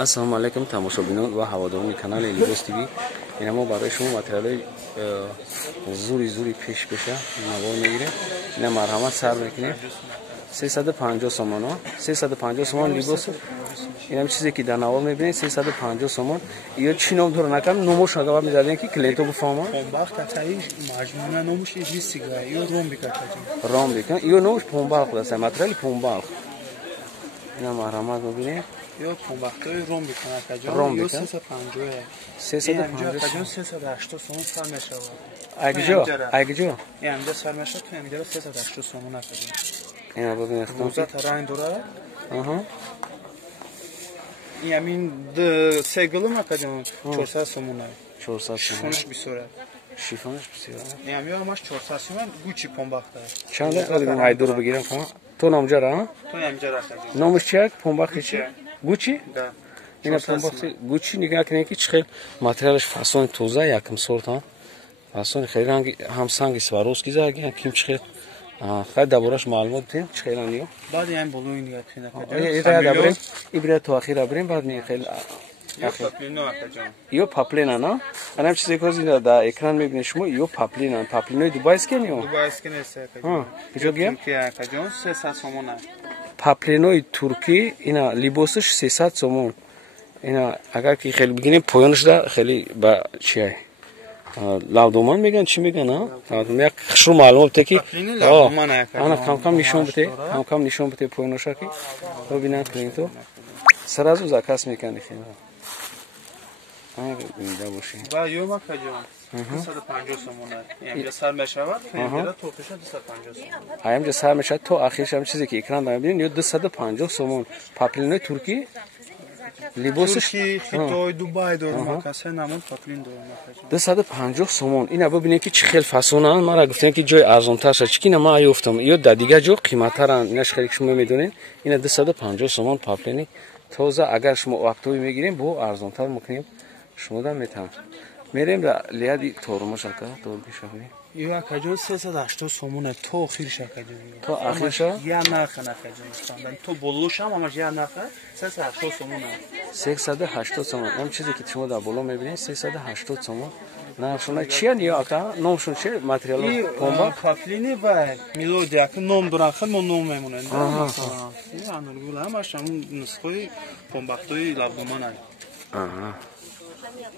Ассалому алайкум тамошобинон ва ҳаводорони канали Libos TV. Ина мо барои шумо материалои зури пешкаша навор мегирем. Ина марҳамат сар мекунем 350 сомон. 350 сомон либос. Ина чизе ки дар навор мебинед 350 сомон. Ё чӣ ном дора накам номош агар мезадем ки клиентҳо бифаҳманд. Помбах татаи маҷмуа номуш висига ё ромбика татаи. Ромбика. Ё номуш помбах будаст. Материали помбах. Ина марҳамат мебинед. Ё помбахтои ромбика накаҷон. Ромбика. Ё 350. 350. 380 сомон сар мешавад. Айгҷо. Инҷа сар мешавад, то инҷа 380 сомон накаҷон. Ина бибинед. Рӯзата ранг дорад. Аҳа. Ямин сегл накаҷон 400 сомон. 400 сомон. Шифонш бисорад. Шифонш бисорад. Ямин амаш 400 сомон гучи помбахта. Чанд алгон айдур бигирам фама. То номҷара? То ямҷа рахаҷон. Номиш чиак? Помбахи чи? Гучи? Да. Ина помбахи гучи нигоҳ кунед ки чӣ хел материалаш фасони тоза якм сорта. Фасони хеле ранги ҳам санги сваровски заги ким чӣ хел хай дабораш маълумот дем чӣ хел ан ё. Баъд ям болои нигоҳ кунед. Ира дабрем. Ибра то ахира брем баъд ни хел ё паплена на? Анам чизе ки ҳозир дар экран мебинед шумо ё паплена. Паплинои дубайскиен ё? Дубайски нест акаҷон. Куҷо гиям? Туркия акаҷон 300 сомон. Паплинои туркӣ ина либосаш 300 сомон. Ина агар ки хеле бигинем поёнашда хеле ба чиай? Лавдоман меган чӣ меган як хушру маълумот бите ки ана камкам нишон бите поёноша ки то бинанд клиентҳо сразу заказ мекани хела бинида бошед ва ё макаҷон 250 сомон. Ямҷа сар мешавад, фенҷара тоқиша 250 сомон. Ямҷа сар мешавад то ахиршам чизе ки экран мебинед ё 250 сомон. Паплинои туркӣ либосаш Хитой Дубай дорам акаса намон паплин дорам акаҷон. 250 сомон. Ина бибинед ки чӣ хел фасонан. Мара гуфтем ки ҷои арзонтар шад. Чӣ ки ина ман ёфтам. Ё дар дигар ҷо қиматтаранд. Инаш хеле шумо медонед. Ина 250 сомон паплини тоза агар шумо вақтои мегирем бо арзонтар мекунем. Шумо да метавонед. Мерем да лияди торумаш ака торби шавӣ. Ё акаҷон 380 сомон то охирш акаҷон. То ахирша я нарха акаҷон. То болушам амаш я нарха 380 сомон. 380 сомон. Ам чизе ки шумо дар боло мебинед 380 сомон. Нархшона чия ё ака? Номшон чи? Материал помба? Паплини ва мелодия ки ном доран хел мо ном мемонанд. Ин анургул амаш ам нусхои помбахтои лавдоман ай.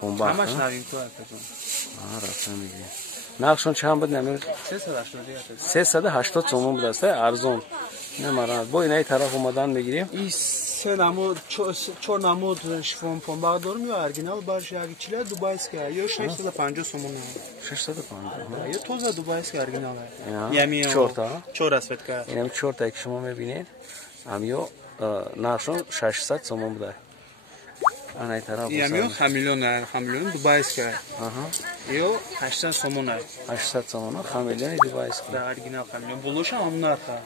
Помба. Амаш навин то акаҷон. Рафта меги. Нархшон чанд буд намер? 380 сомон будаст арзон. Намарад. Бо инаи тараф омадан мегирем. И се намуд 4 намуд шифон помбах дорам ё оригинал баш як чила дубайская ё 650 сомон. 650. Ё тоза дубайский оригинал. Ями чорта. Чора светка. Инам чорта ки шумо мебинед. Ам ё нархшон 600 сомон буд. Анай тараф. Ями хамилён дубайская. Ё 800 сомон. 800 сомон хамилёни дубайский. Да оригинал хамилён. Болошам ам нарха.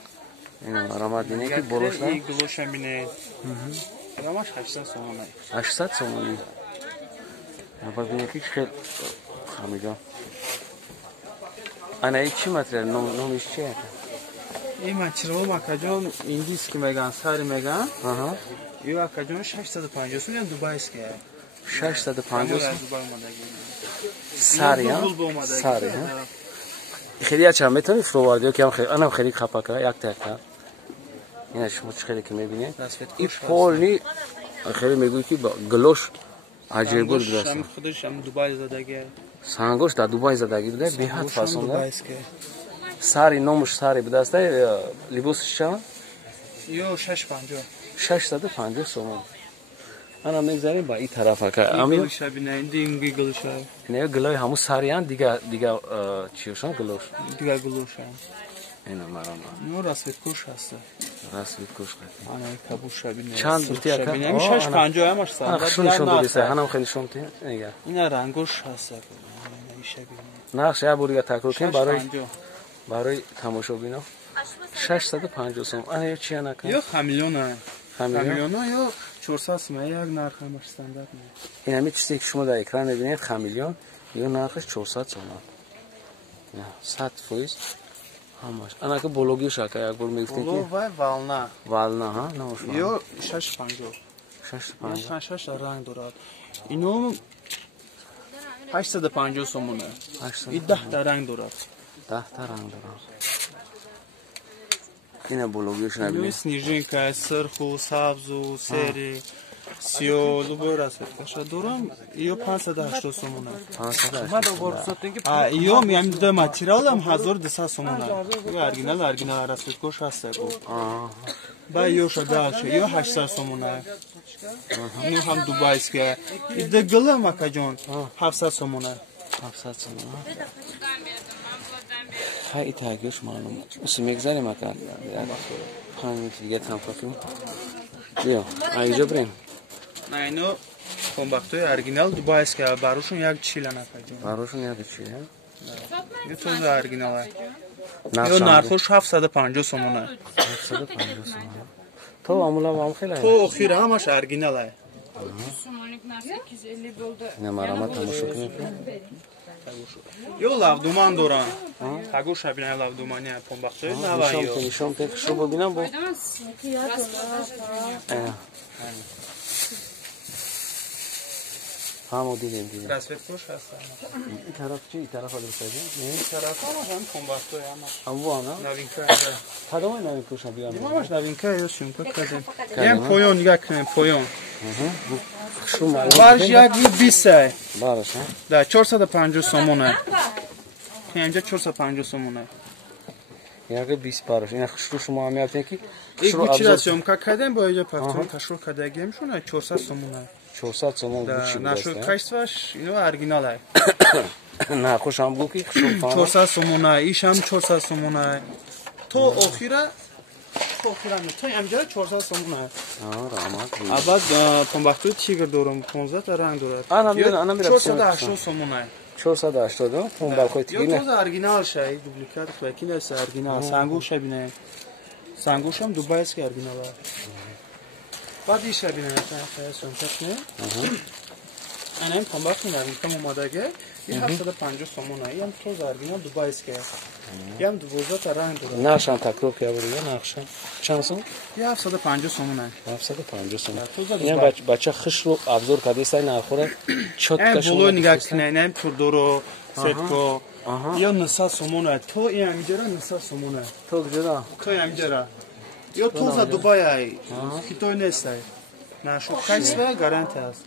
Ина марамад бине ки болошна. И болошам бине. Ямаш 800 сомон. 800 сомон. Ама бине ки хел хамилён. Ана чи материал номиш чи? И материал макаҷон индийский меган, сари меган. Ё акаҷон 650 сомон дубайский. 650 сари. Сари. خیلی چند میتونی فروواردیو که هم خیلی آنم خیلی خپاکه یک تکه اینا شما چه خیلی که میبینید این پول نی خیلی میگویی که گلوش عجیب بود شم خودش هم دبی زدگی سانگوش در دبی زدگی بوده به حد فاصله ساری نومش ساری بوده است لباسش چند یو 650 650 سوم انا میگذاریم با این طرف که امی شبینه این گلوش نه گلوی همون ساریان دیگه چیوشان گلوش دیگه گلوش اینا مرام نو راسویت کوش هست راسویت کوش خاطی انا کابوش شبینه چند بودی اکا شبینه 650 همش ساعت شونشون دوسته هنم خیلی شونتی نگه اینا رنگوش هست نقش یا بوریگه تکرار کنیم برای تماشابینا 650 سوم انا چی نکن یا خمیلیونه یا 400 سوم یک نرخ همش استاندارد این همه چیزی که شما در اکران می‌بینید خمیلیون یا نرخش 400 سوم نه 100% همش انا که بلوگی شاکه یک بار میگفتین که بلوگ و والنا ها نه یا 650 5 تا رنگ دارد. اینو 850 سومونه. این 10 تا رنگ دارد. 10 تا رنگ دارد. اینه بلوگیش نبینید. اینو سنیژینکا، سرخ و سبز و سری سیاه لوبر است. کاش دارم. ایو 580 سومونه. 580. ایو میام ده ماتریال هم 1200 سومونه. اورجینال است. کوش هست. با ایو شده ایو 800 سومونه. اینو هم دبی است که ایده گلم مکجون 700 سومونه. 700 سومونه. های تاگیش معلوم. اسم میگذاریم اکر. همین دیگه تنفکیم. بیا. اینجا بریم. نه اینو کمباختوی اورجینال دبی است که باروشون یک چیله نکجون. باروشون یک چیله. این تو اورجینال. اینو نرخش 750 سومونه. 750 سومونه. تو معمولا با هم خیلی. تو اخیر همش اورجیناله. نه مرامت تماشا کنید. یو لافدومان دوران. تاگوش ببینم لافدومانی کمباختوی نوایی. نشون تک شو ببینم با. همو دیدیم. رسوت کوش هست. این طرف چی؟ این طرف آدرسایده؟ این طرف هم کمباختوی هم. همو نه؟ نوینکا. کدوم نوینکوش هم بیام. همش نوینکا یا شونکا کردیم. یه پویون نگاه کنیم پویون. بارش یک 20. بارش ها؟ 450 سومونه. اینجا 450 سومونه. یک 20 بارش. این خشرو شما هم می‌آفتین کی؟ خشرو ابزار شونکا کردیم با اینجا پفتون خشرو کردگی میشونه 400 سومونه. 400 سومون بچی بود. نشود کاشتواش اینو اورجیناله. نه خوشم گو کی خشرو 400 سومونه. ایش هم 400 سومونه. تو اخیرا تو امجا 400 سومونه. رحمت. اول کمباختوی تیگر دارم 15 تا رنگ داره. انا میرم 480 سومونه. 480 اون بالکوی تیگی نه. تو اورجینال شای دوپلیکات خواکی نیست اورجینال. سانگوش ببینه. سانگوش هم دبی است که اورجیناله. بعد ایش ببینه مثلا سنت نه. انا این کمباخت نوینکا اومدگه. این 750 سومونه. این تو اورجینال دبی است که. یام 12 تا رنگ داره. نقشم تکرار کرده بود نقشم. چند سوم؟ 750 سومونه. 750 سومونه. این بچه خشرو ابزار کرده است نخوره. چوت کشون. بولو نگاه کنه نیم تردورو ستکو. یا 900 سومونه. تو این امجرا 900 سومونه. تو کجا؟ تو امجرا. یا تو از دبی ای. کی تو نیست. نشو کایس و گارانتی است.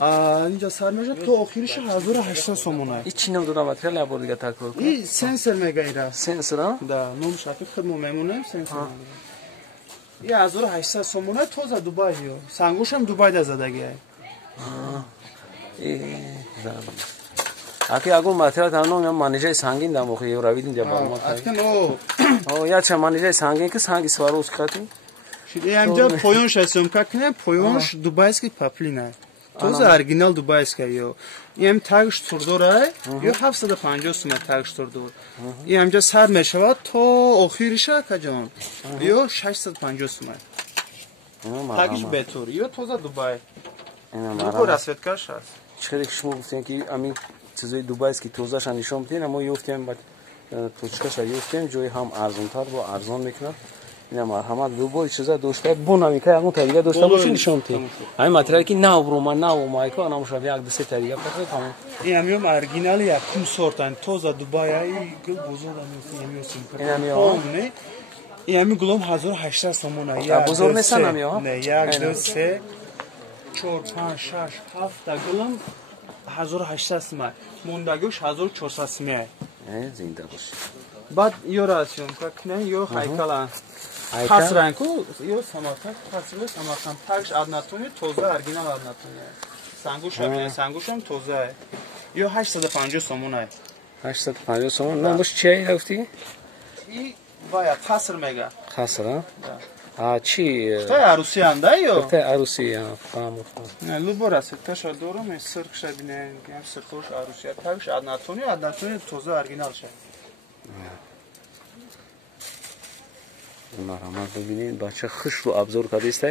اینجا سرمایه تو آخرش 1800 سومونه. این چی نمیدونم ماتریال یا دیگه تکرار کنم. این سنسور میگیره. سنسور ها؟ دا نام شافی خود میمونه سنسور. این 1800 سومونه تو از دبی یو. سانگوش هم دبی زدگی. اگه اگه ماتریال تانو هم مانیجای سانگین دام و خیلی رویدین جا با ما. اتکن او یا چه مانیجای سانگین که سانگی سواروس کردی؟ شدی امجا پویونش هستم که کنه پویونش دبی است که پاپلینه. تو از اورجینال دبی است که یو. این تاگش تردوره یو 750 سومه تاگش تردور. این امجا سر میشود تو آخرش کجان یو 650 سومه. تاگش بهتر یو تو از دبی. تو رسوت کاش هست. چه شما گفتین که امین چیزای دبی است که توزاش نشون میدین اما یوفتیم بعد توچکش یوفتیم جوی هم ارزان تر با ارزان میکنه. اینا مرحمت دو چیزا دوسته بونا میکنه اون طریقه دوسته باشه نشون میدین. همین ماتریالی که نه بروما نه مایکو انا مشابه یک دو سه طریقه کرده تمام. این هم اورجینال یک کم سورتن توزا دبی ای گل بزرگ نمیشه. این هم گلوم 1800 سومونه. یا بزرگ نیست نمیاد. نه یک دو سه 4 5 6 7 تا گلوم 1800 سومه. موندگوش 1400 سومه. زنده باش. بعد یو راسیون که کنه یو هایکلان. پس رنگو یو سماکت پسیل سماکت تاگش آدناتونی توزه اورجینال آدناتونی. سانگوش هم توزه. یو 850 سومونه. 850 سومون نامش چیه گفتی؟ این باید خسر میگه. خسر ها؟ چی؟ تو عروسی انده یو؟ تو عروسی فهمم. نه لوبر است تاش دورم سرکش بینه میگم سرکوش عروسی تاگش آدناتونی توزه اورجینال شه. مرحمت ببینید بچه خش رو ابزار کرده است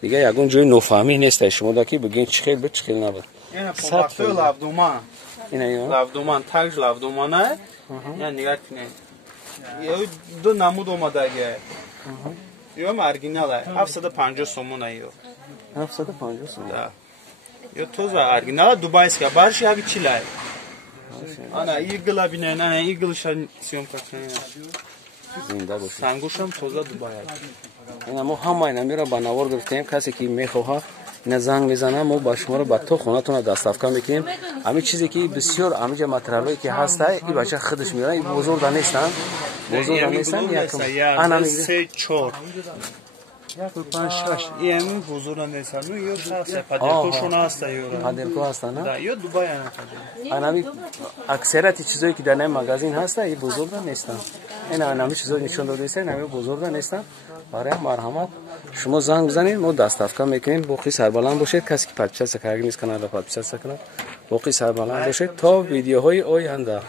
دیگه یگون جوی نفهمی نیست شما داکی بگین چه خیلی چه خیلی نبود این پمپاختوی لافدومان اینه لافدومان تاگش لافدومانه یعنی نگاه کنید یه دو نمود اومده Yo original आहे 750 сомон आहे 750 сом. Да. Yo toza original дубайская, барши аби чилай. Ana eagle abinen, ana eagle şan syomka çene. Zinda boş. Sanguşam toza Dubai. اینا ما هماینا میره بناور گرفتیم کسی که میخواه اینا زنگ میزنه ما با شما رو به تو خونتون دستافکا میکنیم همین چیزی که بسیار همینجا مطلبی که هست این بچه خودش میره این بزرگ نیستن یکم انا میگه 3 4 5 6 این بزرگ نیستن یو شخص پدرکوشون هست یو پدرکو هستن نه یو دبی انا می اکثریت چیزایی که در این مغازین هست این بزرگ نیستن اینا همین چیزا نشون داده است همین بزرگ نیستن برای مرحمت شما زنگ بزنید ما دستافکا میکنیم بوقی سربلند باشید کسی که پادپیس کردنیست کانال پادپیس کنه بوقی سربلند باشید تا ویدیوهای آینده